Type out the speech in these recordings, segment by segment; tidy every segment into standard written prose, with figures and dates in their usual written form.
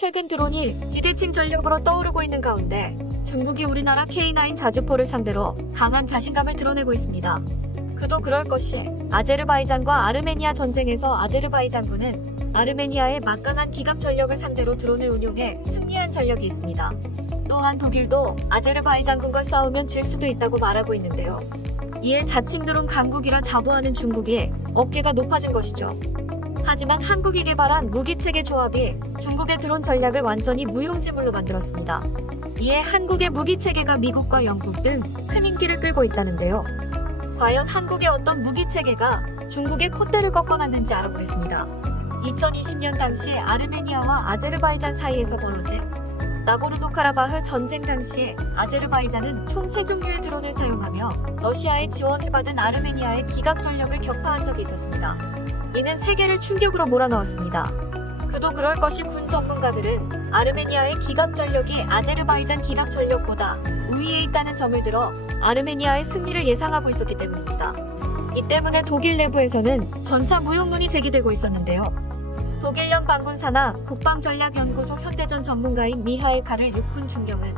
최근 드론이 비대칭 전력으로 떠오르고 있는 가운데 중국이 우리나라 K9 자주포를 상대로 강한 자신감을 드러내고 있습니다. 그도 그럴 것이 아제르바이잔과 아르메니아 전쟁에서 아제르바이잔군은 아르메니아의 막강한 기갑 전력을 상대로 드론을 운용해 승리한 전력이 있습니다. 또한 독일도 아제르바이잔군과 싸우면 질 수도 있다고 말하고 있는데요. 이에 자칭 드론 강국이라 자부하는 중국이 어깨가 높아진 것이죠. 하지만 한국이 개발한 무기체계 조합이 중국의 드론 전략을 완전히 무용지물로 만들었습니다. 이에 한국의 무기체계가 미국과 영국 등 큰 인기를 끌고 있다는데요. 과연 한국의 어떤 무기체계가 중국의 콧대를 꺾어놨는지 알아보겠습니다. 2020년 당시 아르메니아와 아제르바이잔 사이에서 벌어진 나고르노카라바흐 전쟁 당시 아제르바이잔은 총 3종류의 드론을 사용하며 러시아의 지원을 받은 아르메니아의 기갑 전력을 격파한 적이 있었습니다. 이는 세계를 충격으로 몰아넣었습니다. 그도 그럴 것이 군 전문가들은 아르메니아의 기갑 전력이 아제르바이잔 기갑 전력보다 우위에 있다는 점을 들어 아르메니아의 승리를 예상하고 있었기 때문입니다. 이 때문에 독일 내부에서는 전차 무용론이 제기되고 있었는데요. 독일 연방군사나 국방전략연구소 현대전 전문가인 미하엘 카를 육군 중령은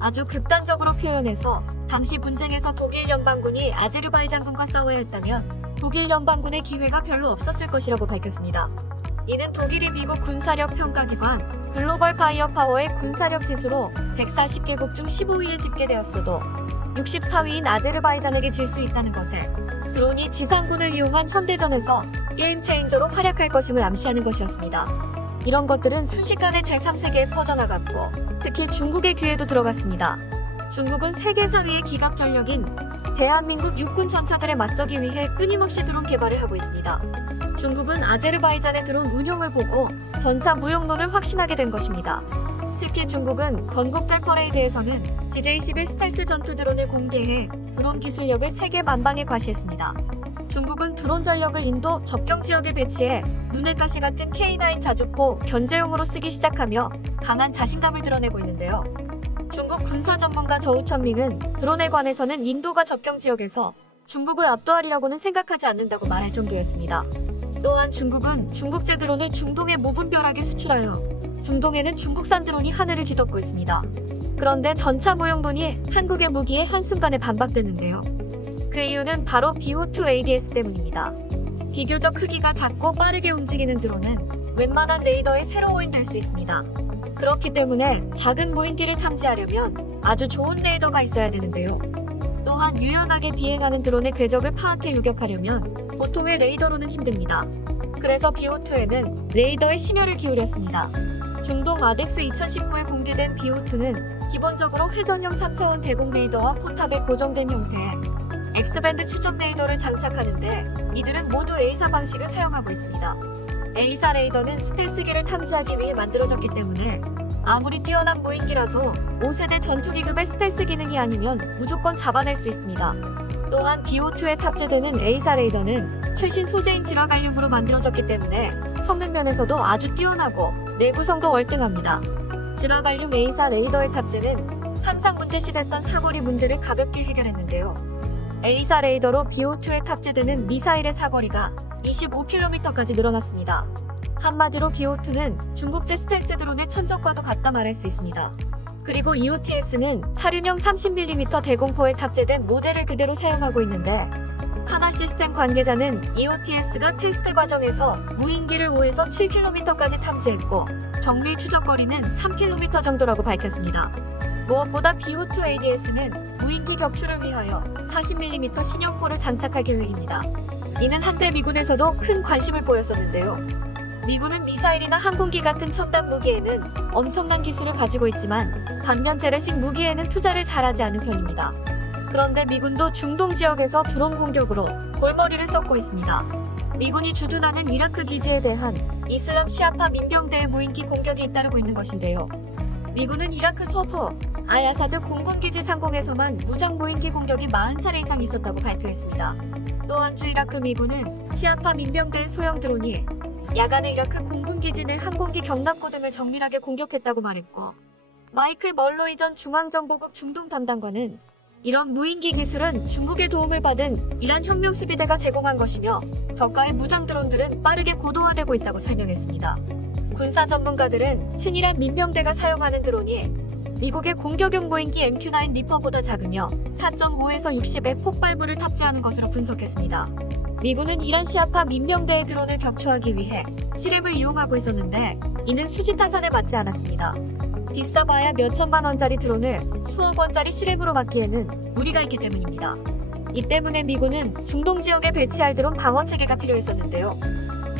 아주 극단적으로 표현해서 당시 분쟁에서 독일 연방군이 아제르바이잔군과 싸워야 했다면 독일 연방군의 기회가 별로 없었을 것이라고 밝혔습니다. 이는 독일이 미국 군사력 평가기관 글로벌 파이어파워의 군사력 지수로 140개국 중 15위에 집계되었어도 64위인 아제르바이잔에게 질 수 있다는 것을 드론이 지상군을 이용한 현대전에서 게임 체인저로 활약할 것임을 암시하는 것이었습니다. 이런 것들은 순식간에 제3세계에 퍼져나갔고 특히 중국의 귀에도 들어갔습니다. 중국은 세계 상위의 기갑 전력인 대한민국 육군 전차들에 맞서기 위해 끊임없이 드론 개발을 하고 있습니다. 중국은 아제르바이잔의 드론 운용을 보고 전차 무용론을 확신하게 된 것입니다. 특히 중국은 건국절 퍼레이드에서는 GJ-11 스텔스 전투 드론을 공개해 드론 기술력을 세계 만방에 과시했습니다. 중국은 드론 전력을 인도 접경 지역에 배치해 눈의 가시 같은 K9 자주포 견제용으로 쓰기 시작하며 강한 자신감을 드러내고 있는데요. 중국 군사 전문가 저우천밍은 드론에 관해서는 인도가 접경 지역에서 중국을 압도하리라고는 생각하지 않는다고 말할 정도였습니다. 또한 중국은 중국제 드론을 중동에 무분별하게 수출하여 중동에는 중국산 드론이 하늘을 뒤덮고 있습니다. 그런데 전차 무용론이 한국의 무기에 한순간에 반박됐는데요. 그 이유는 바로 비호2 ADS 때문입니다. 비교적 크기가 작고 빠르게 움직이는 드론은 웬만한 레이더에 새로 오인될 수 있습니다. 그렇기 때문에 작은 무인기를 탐지하려면 아주 좋은 레이더가 있어야 되는데요. 또한 유연하게 비행하는 드론의 궤적을 파악해 요격하려면 보통의 레이더로는 힘듭니다. 그래서 비호2에는 레이더에 심혈을 기울였습니다. 중동 아덱스 2019에 공개된 비호2는 기본적으로 회전형 3차원 대공 레이더와 포탑에 고정된 형태의 X밴드 추적 레이더를 장착하는데 이들은 모두 A사 방식을 사용하고 있습니다. A사 레이더는 스텔스기를 탐지하기 위해 만들어졌기 때문에 아무리 뛰어난 무인기라도 5세대 전투기급의 스텔스 기능이 아니면 무조건 잡아낼 수 있습니다. 또한 비호2에 탑재되는 A사 레이더는 최신 소재인 질화갈륨으로 만들어졌기 때문에 성능 면에서도 아주 뛰어나고 내구성도 월등합니다. 질화갈륨 A사 레이더의 탑재는 항상 문제시됐던 사거리 문제를 가볍게 해결했는데요. A사 레이더로 비호2에 탑재되는 미사일의 사거리가 25km까지 늘어났습니다. 한마디로 비호2는 중국제 스텔스 드론의 천적과도 같다 말할 수 있습니다. 그리고 EOTS는 차륜형 30mm 대공포에 탑재된 모델을 그대로 사용하고 있는데 하나 시스템 관계자는 EOTS가 테스트 과정에서 무인기를 5에서 7km까지 탐지했고 정밀 추적거리는 3km 정도라고 밝혔습니다. 무엇보다 비호2 ADS는 무인기 격추를 위하여 40mm 신형포를 장착할 계획입니다. 이는 한때 미군에서도 큰 관심을 보였었는데요. 미군은 미사일이나 항공기 같은 첨단 무기에는 엄청난 기술을 가지고 있지만 반면 재래식 무기에는 투자를 잘하지 않은 편입니다. 그런데 미군도 중동 지역에서 드론 공격으로 골머리를 썩고 있습니다. 미군이 주둔하는 이라크 기지에 대한 이슬람 시아파 민병대의 무인기 공격이 잇따르고 있는 것인데요. 미군은 이라크 서부 알아사드 공군기지 상공에서만 무장 무인기 공격이 40차례 이상 있었다고 발표했습니다. 또한 주 이라크 미군은 시아파 민병대의 소형 드론이 야간에 이라크 공군기지 내 항공기 경납고 등을 정밀하게 공격했다고 말했고 마이클 멀로이 전 중앙정보국 중동 담당관은 이런 무인기 기술은 중국의 도움을 받은 이란 혁명수비대가 제공한 것이며 저가의 무장 드론들은 빠르게 고도화되고 있다고 설명했습니다. 군사 전문가들은 친이란 민병대가 사용하는 드론이 미국의 공격용 무인기 MQ-9 리퍼보다 작으며 4.5에서 60의 폭발물을 탑재하는 것으로 분석했습니다. 미군은 이란 시아파 민병대의 드론을 격추하기 위해 시랩을 이용하고 있었는데 이는 수지 타산에 맞지 않았습니다. 비싸봐야 몇천만 원짜리 드론을 수억 원짜리 시랩으로 막기에는 무리가 있기 때문입니다. 이 때문에 미군은 중동 지역에 배치할 드론 방어 체계가 필요했었는데요.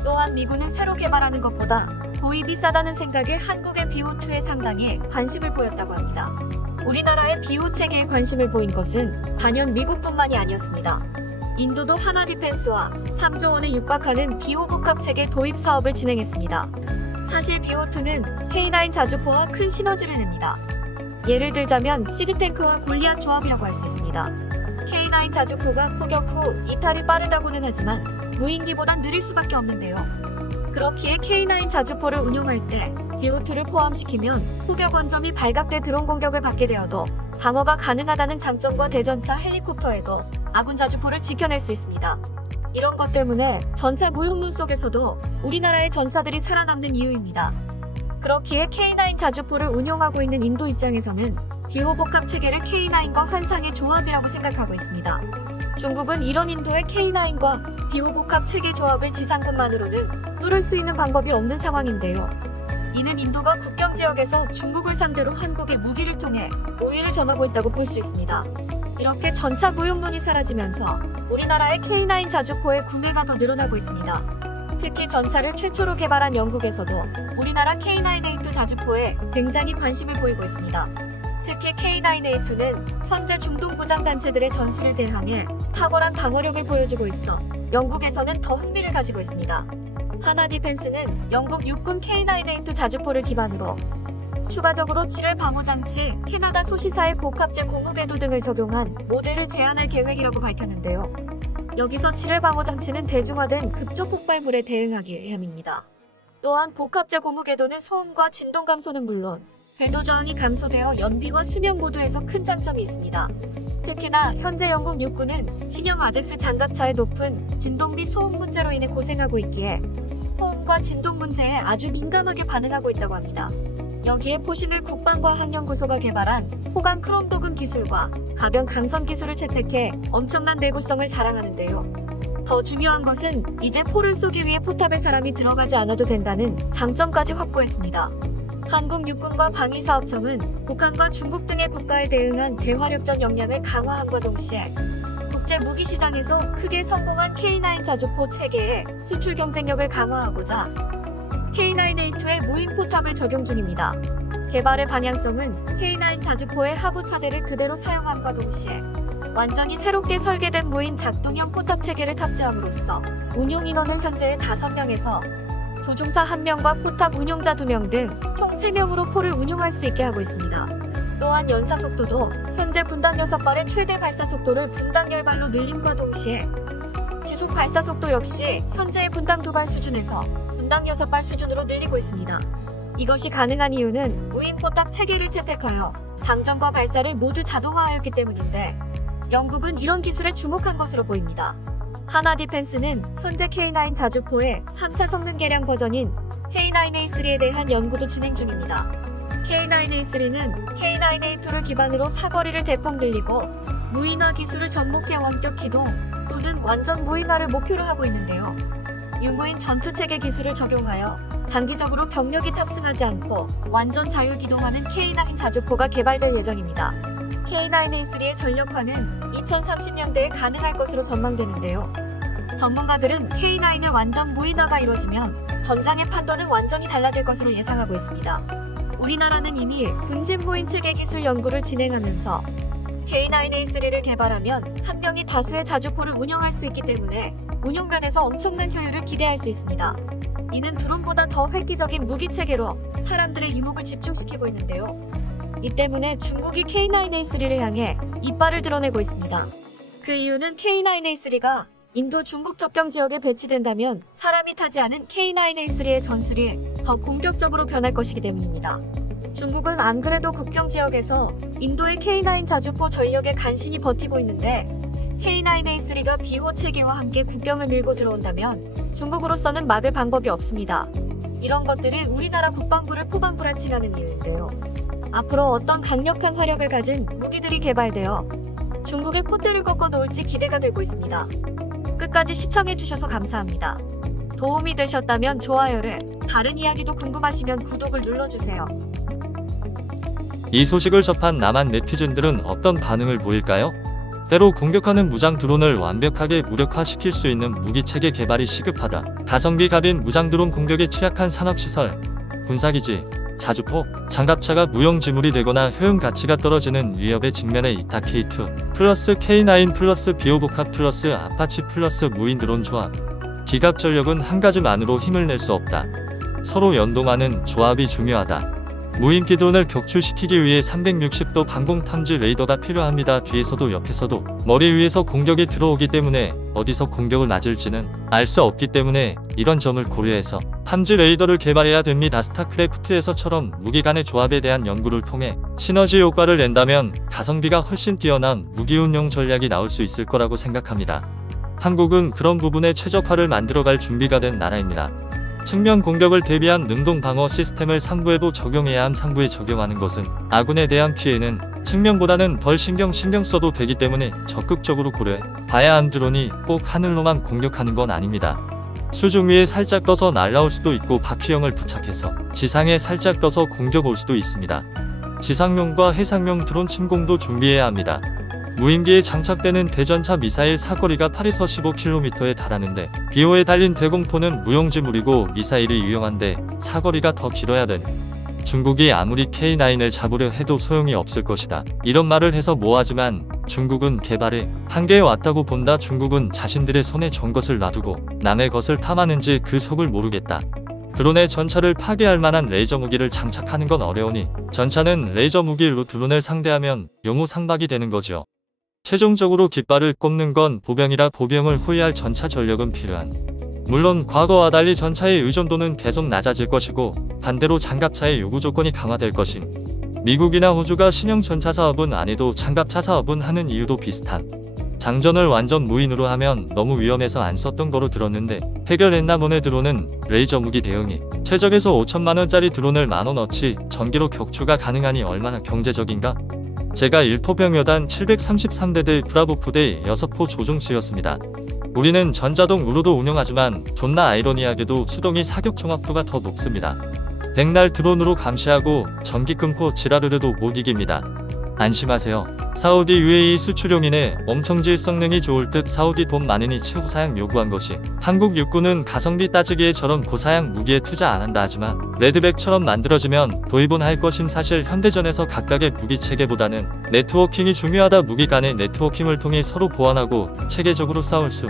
또한 미군은 새로 개발하는 것보다 도입이 싸다는 생각에 한국의 BO2에 상당히 관심을 보였다고 합니다. 우리나라의 BO 체계에 관심을 보인 것은 단연 미국뿐만이 아니었습니다. 인도도 하나 디펜스와 3조 원에 육박하는 BO 복합 체계 도입 사업을 진행했습니다. 사실 BO2는 K9 자주포와 큰 시너지를 냅니다. 예를 들자면 시즈탱크와 골리앗 조합이라고 할 수 있습니다. K9 자주포가 포격 후 이탈이 빠르다고는 하지만 무인기보단 느릴 수밖에 없는데요. 그렇기에 K9 자주포를 운용할 때 BO2를 포함시키면 포격 원점이 발각돼 드론 공격을 받게 되어도 방어가 가능하다는 장점과 대전차 헬리콥터에도 아군 자주포를 지켜낼 수 있습니다. 이런 것 때문에 전차 무용론 속에서도 우리나라의 전차들이 살아남는 이유입니다. 그렇기에 K9 자주포를 운용하고 있는 인도 입장에서는 BO 복합 체계를 K9과 환상의 조합이라고 생각하고 있습니다. 중국은 이런 인도의 K9과 BO 복합 체계 조합을 지상군만으로는 뚫을 수 있는 방법이 없는 상황인데요. 이는 인도가 국경 지역에서 중국을 상대로 한국의 무기를 통해 우위를 점하고 있다고 볼 수 있습니다. 이렇게 전차 무용론이 사라지면서 우리나라의 K9 자주포의 구매가 더 늘어나고 있습니다. 특히 전차를 최초로 개발한 영국에서도 우리나라 K9A2 자주포에 굉장히 관심을 보이고 있습니다. 특히 K9A2는 현재 중동 무장단체들의 전술을 대항해 탁월한 방어력을 보여주고 있어 영국에서는 더 흥미를 가지고 있습니다. 하나 디펜스는 영국 육군 K9A2 자주포를 기반으로 추가적으로 지뢰 방어장치, 캐나다 소시사의 복합제 고무궤도 등을 적용한 모델을 제안할 계획이라고 밝혔는데요. 여기서 지뢰 방어장치는 대중화된 급조 폭발물에 대응하기 위함입니다. 또한 복합제 고무궤도는 소음과 진동 감소는 물론 궤도 저항이 감소되어 연비와 수명 모두에서 큰 장점이 있습니다. 특히나 현재 영국 육군은 신형 아젝스 장갑차의 높은 진동 및 소음 문제로 인해 고생하고 있기에 소음과 진동 문제에 아주 민감하게 반응하고 있다고 합니다. 여기에 포신을 국방과 항연구소가 개발한 호강 크롬 도금 기술과 가변 강선 기술을 채택해 엄청난 내구성을 자랑하는데요. 더 중요한 것은 이제 포를 쏘기 위해 포탑에 사람이 들어가지 않아도 된다는 장점까지 확보했습니다. 한국 육군과 방위사업청은 북한과 중국 등의 국가에 대응한 대화력적 역량을 강화함과 동시에 국제 무기 시장에서 크게 성공한 K9 자주포 체계의 수출 경쟁력을 강화하고자 K9A2의 무인 포탑을 적용 중입니다. 개발의 방향성은 K9 자주포의 하부 차대를 그대로 사용함과 동시에 완전히 새롭게 설계된 무인 작동형 포탑 체계를 탑재함으로써 운용 인원을 현재의 5명에서 조종사 1명과 포탑 운용자 2명 등 총 3명으로 포를 운용할 수 있게 하고 있습니다. 또한 연사 속도도 현재 분당 6발의 최대 발사 속도를 분당 10발로 늘림과 동시에 지속 발사 속도 역시 현재의 분당 2발 수준에서 분당 6발 수준으로 늘리고 있습니다. 이것이 가능한 이유는 무인 포탑 체계를 채택하여 장전과 발사를 모두 자동화하였기 때문인데 영국은 이런 기술에 주목한 것으로 보입니다. 하나 디펜스는 현재 K9 자주포의 3차 성능 개량 버전인 K9A3에 대한 연구도 진행 중입니다. K9A3는 K9A2를 기반으로 사거리를 대폭 늘리고 무인화 기술을 접목해 원격 기동 또는 완전 무인화를 목표로 하고 있는데요. 유무인 전투체계 기술을 적용하여 장기적으로 병력이 탑승하지 않고 완전 자율기동하는 K9 자주포가 개발될 예정입니다. K9A3의 전력화는 2030년대에 가능할 것으로 전망되는데요. 전문가들은 K9의 완전 무인화가 이루어지면 전장의 판도는 완전히 달라질 것으로 예상하고 있습니다. 우리나라는 이미 군진 무인 체계 기술 연구를 진행하면서 K9A3를 개발하면 한 명이 다수의 자주포를 운영할 수 있기 때문에 운용면에서 엄청난 효율을 기대할 수 있습니다. 이는 드론보다 더 획기적인 무기 체계로 사람들의 이목을 집중시키고 있는데요. 이 때문에 중국이 K9A3를 향해 이빨을 드러내고 있습니다. 그 이유는 K9A3가 인도 중국 접경 지역에 배치된다면 사람이 타지 않은 K9A3의 전술이 더 공격적으로 변할 것이기 때문입니다. 중국은 안 그래도 국경 지역에서 인도의 K9 자주포 전력에 간신히 버티고 있는데 K9A3가 BO 체계와 함께 국경을 밀고 들어온다면 중국으로서는 막을 방법이 없습니다. 이런 것들이 우리나라 국방부를 포방불안칭하는 이유인데요. 앞으로 어떤 강력한 화력을 가진 무기들이 개발되어 중국의 콧대를 꺾어 놓을지 기대가 되고 있습니다. 끝까지 시청해주셔서 감사합니다. 도움이 되셨다면 좋아요를, 다른 이야기도 궁금하시면 구독을 눌러주세요. 이 소식을 접한 남한 네티즌들은 어떤 반응을 보일까요? 때로 공격하는 무장 드론을 완벽하게 무력화시킬 수 있는 무기체계 개발이 시급하다. 가성비 갑인 무장 드론 공격에 취약한 산업시설, 군사기지, 자주포, 장갑차가 무용지물이 되거나 효용 가치가 떨어지는 위협에 직면해 있다. K2 플러스 K9 플러스 비오복합 플러스 아파치 플러스 무인 드론 조합. 기갑 전력은 한 가지만으로 힘을 낼 수 없다. 서로 연동하는 조합이 중요하다. 무인기 드론을 격추시키기 위해 360도 방공 탐지 레이더가 필요합니다. 뒤에서도 옆에서도 머리 위에서 공격이 들어오기 때문에 어디서 공격을 맞을지는 알 수 없기 때문에 이런 점을 고려해서 탐지 레이더를 개발해야 됩니다. 스타크래프트에서처럼 무기 간의 조합에 대한 연구를 통해 시너지 효과를 낸다면 가성비가 훨씬 뛰어난 무기 운용 전략이 나올 수 있을 거라고 생각합니다. 한국은 그런 부분에 최적화를 만들어갈 준비가 된 나라입니다. 측면 공격을 대비한 능동 방어 시스템을 상부에도 적용해야 함. 상부에 적용하는 것은 아군에 대한 피해는 측면보다는 덜 신경 써도 되기 때문에 적극적으로 고려해 봐야 함. 드론이 꼭 하늘로만 공격하는 건 아닙니다. 수중 위에 살짝 떠서 날아올 수도 있고 바퀴형을 부착해서 지상에 살짝 떠서 공격 올 수도 있습니다. 지상용과 해상용 드론 침공도 준비해야 합니다. 무인기에 장착되는 대전차 미사일 사거리가 8에서 15km에 달하는데 비호에 달린 대공포는 무용지물이고 미사일이 유용한데 사거리가 더 길어야 되네. 중국이 아무리 K9을 잡으려 해도 소용이 없을 것이다. 이런 말을 해서 뭐하지만 중국은 개발에 한계에 왔다고 본다. 중국은 자신들의 손에 전 것을 놔두고 남의 것을 탐하는지 그 속을 모르겠다. 드론의 전차를 파괴할 만한 레이저 무기를 장착하는 건 어려우니 전차는 레이저 무기로 드론을 상대하면 용호상박이 되는 거죠. 최종적으로 깃발을 꼽는 건 보병이라 보병을 호위할 전차 전력은 필요한. 물론 과거와 달리 전차의 의존도는 계속 낮아질 것이고 반대로 장갑차의 요구 조건이 강화될 것임. 미국이나 호주가 신형 전차 사업은 안 해도 장갑차 사업은 하는 이유도 비슷한. 장전을 완전 무인으로 하면 너무 위험해서 안 썼던 거로 들었는데 해결했나 보네. 드론은 레이저 무기 대응이 최적에서 5천만원짜리 드론을 10,000원어치 전기로 격추가 가능하니 얼마나 경제적인가? 제가 1포병여단 733대대 브라보 부대 6포 조종수였습니다. 우리는 전자동 우로도 운영하지만 존나 아이러니하게도 수동이 사격 정확도가 더 높습니다. 백날 드론으로 감시하고 전기금포 지라르르도 못 이깁니다. 안심하세요. 사우디 UAE 수출용인의 엄청질 성능이 좋을 듯. 사우디 돈 많으니 최고사양 요구한 것이 한국 육군은 가성비 따지기에 저런 고사양 무기에 투자 안 한다 하지만 레드백처럼 만들어지면 도입은 할 것임. 사실 현대전에서 각각의 무기 체계보다는 네트워킹이 중요하다. 무기 간의 네트워킹을 통해 서로 보완하고 체계적으로 싸울 수